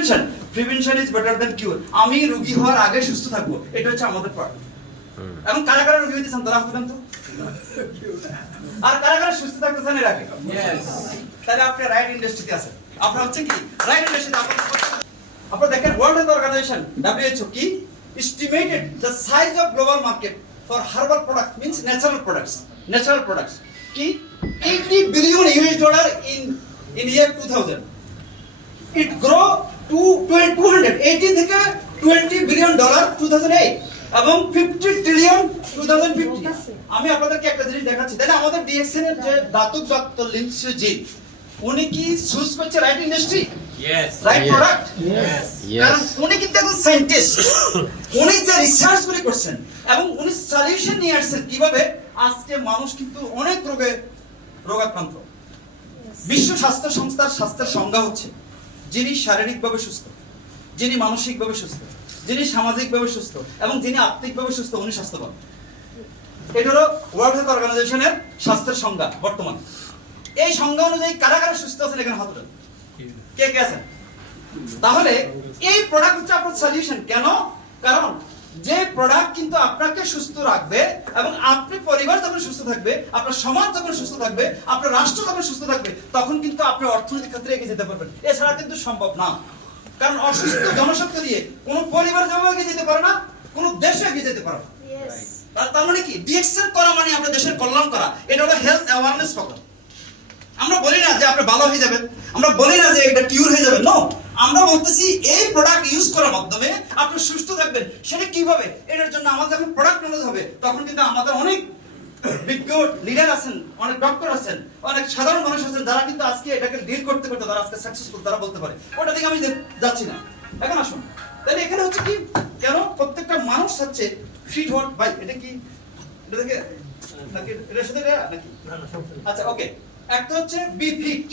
Prevention prevention is better than cure আমি রোগী হওয়ার আগে সুস্থ থাকব। এটা হচ্ছে আমাদের পার্ট এখন কারা কারা রোগী হইতেছেন? তারা হাত তো। আর কারা কারা সুস্থ থাকতেছেন এর আগে? তাহলে আপনি রাইট ইন্ডাস্ট্রিতে আছেন। আপনার হচ্ছে কি? রাইট ইন্ডাস্ট্রিতে আপনারা দেখেন ওয়ার্ল্ড হেলথ অর্গানাইজেশন WHO কি? Estimated the size of global market for herbal products means natural products. Natural products. কি? 80 billion US dollar in in year 2000 it grow to 200 80 থেকে 20 বিলিয়ন ডলার 2008 এবং 50 ট্রিলিয়ন 2050 আমি আপনাদেরকে একটা জিনিস দেখাচ্ছি। তাহলে আমাদের ডিএক্সএন এর যে দাতুক ডক্টর লিনসজি উনি কি সুস করছে রাইট ইন্ডাস্ট্রি রাইট প্রোডাক্ট কারণ উনি কিন্তু একজন সায়েন্টিস্ট উনি যে রিসার্চ গুলি করছেন এবং উনি সলিউশন নিয়ে আসছেন কীভাবে আজকে মানুষ কিন্তু অনেক রোগে রোগাক্রান্ত। বিশ্ব স্বাস্থ্য সংস্থার স্বাস্থ্যের সংজ্ঞা হচ্ছে যিনি শারীরিকভাবে সুস্থ যিনি মানসিকভাবে সুস্থ যিনি সামাজিকভাবে সুস্থ এবং যিনি আত্মিকভাবে সুস্থ উনি স্বাস্থ্যবান। এটা হলো ওয়ার্ল্ড হেলথ অর্গানাইজেশনের স্বাস্থ্যের সংজ্ঞা বর্তমান। এই সংজ্ঞা অনুযায়ী কারা কারা সুস্থ আছেন এখানে হাত কে? কে আছেন? তাহলে এই প্রোডাক্ট হচ্ছে আপনার সাজেশন কেন? কারণ যে প্রোডাক্ট কিন্তু আপনাকে সুস্থ রাখবে এবং আপনি পরিবার যখন সুস্থ থাকবে আপনার সমাজ যখন সুস্থ থাকবে আপনার রাষ্ট্র যখন সুস্থ থাকবে তখন কিন্তু আপনি অর্থনৈতিক ক্ষেত্রে এগিয়ে যেতে পারবেন। এছাড়া কিন্তু সম্ভব না। কারণ অসুস্থ জনশক্তি দিয়ে কোনো পরিবার যেমন এগিয়ে যেতে পারে না কোনো দেশও এগিয়ে যেতে পারে না। তার- মানে কি? ডিএক্সএন করা মানে আপনার দেশের কল্যাণ করা। এটা হলো হেলথ অ্যাওয়ারনেস প্রোগ্রাম আমরা বলি না যে আপনি ভালো হয়ে যাবেন। আমরা বলি না যে এটা কিউর হয়ে যাবে। নো আমরা বলতেছি এই প্রোডাক্ট ইউজ করার মাধ্যমে আপনি সুস্থ থাকবেন। সেটা কীভাবে? এটার জন্য আমাদের যখন প্রোডাক্ট নলেজ হবে তখন কিন্তু আমাদের অনেক বিজ্ঞ লিডার আছেন অনেক ডক্টর আছেন অনেক সাধারণ মানুষ আছেন যারা কিন্তু আজকে এটাকে ডিল করতে করতে তারা আজকে সাকসেসফুল তারা বলতে পারে। ওটা দিকে আমি যাচ্ছি না। এখন আসুন। তাহলে এখানে হচ্ছে কি কেন প্রত্যেকটা মানুষ হচ্ছে ফিট হওয়ার ভাই এটা কি? এটা নাকি এটার সাথে এটা নাকি? আচ্ছা ওকে একটা হচ্ছে বি ফিট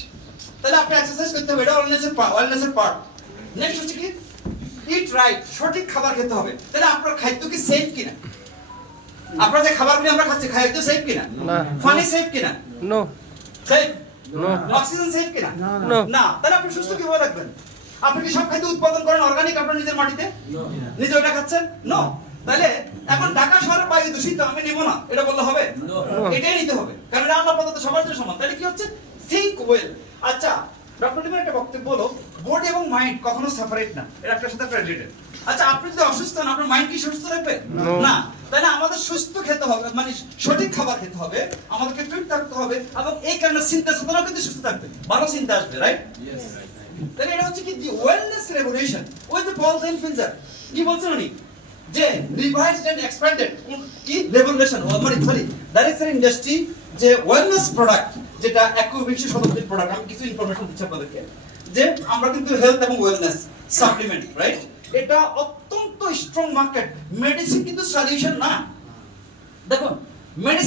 তাহলে আপনি এক্সারসাইজ করতে হবে এটা ওয়েলনেসের ওয়েলনেসের পার্ট নেক্সট হচ্ছে কি? ইট রাইট সঠিক খাবার খেতে হবে। তাহলে আপনার খাদ্য কি সেফ কিনা? আপনার যে খাবারগুলো আমরা খাচ্ছি খাদ্য সেফ কিনা? না। পানি সেফ কিনা? No. সেফ অক্সিজেন সেফ কিনা? না। তাহলে আপনি সুস্থ কীভাবে রাখবেন আপনি কি সব খাদ্য উৎপাদন করেন অর্গানিক আপনার নিজের মাটিতে? নিজে ওটা খাচ্ছেন? নো তাহলে এখন ঢাকা শহরের বায়ু দূষিত আমি নিব না। এটা বললে হবে? এটাই নিতে হবে। কারণ আল্লাহ প্রদত্ত সবার জন্য সমান। তাহলে কি হচ্ছে? থিংক ওয়েল আচ্ছা ডক্টর লিমার একটা বক্তব্য হলো বডি এবং মাইন্ড কখনো সেপারেট না। এটা একটার সাথে একটা রিলেটেড আচ্ছা আপনি যদি অসুস্থ হন আপনার মাইন্ড কি সুস্থ থাকবে. না। তাহলে আমাদের সুস্থ খেতে হবে মানে সঠিক খাবার খেতে হবে আমাদেরকে ফিট থাকতে হবে এবং এই কারণে চিন্তা চেতনাও কিন্তু সুস্থ থাকবে। ভালো চিন্তা আসবে রাইট তাহলে এটা হচ্ছে কি? দি ওয়েলনেস রেভলিউশন ওই যে পল সেন ফিনজার কি বলছেন উনি? যে রিভাইজড এন্ড এক্সপ্যান্ডেড কি রেভলিউশন মানে সরি দ্যাট ইজ ইন্ডাস্ট্রি যে ওয়েলনেস প্রোডাক্ট যেটা একবিংশ শতাব্দীর প্রোডাক্ট আমি কিছু ইনফরমেশন দিচ্ছি আপনাদেরকে, যে আমরা কিন্তু হেলথ এবং ওয়েলনেস সাপ্লিমেন্ট রাইট এটা অত্যন্ত স্ট্রং মার্কেট মেডিসিন কিন্তু সলিউশন না। দেখুন মেডিসিন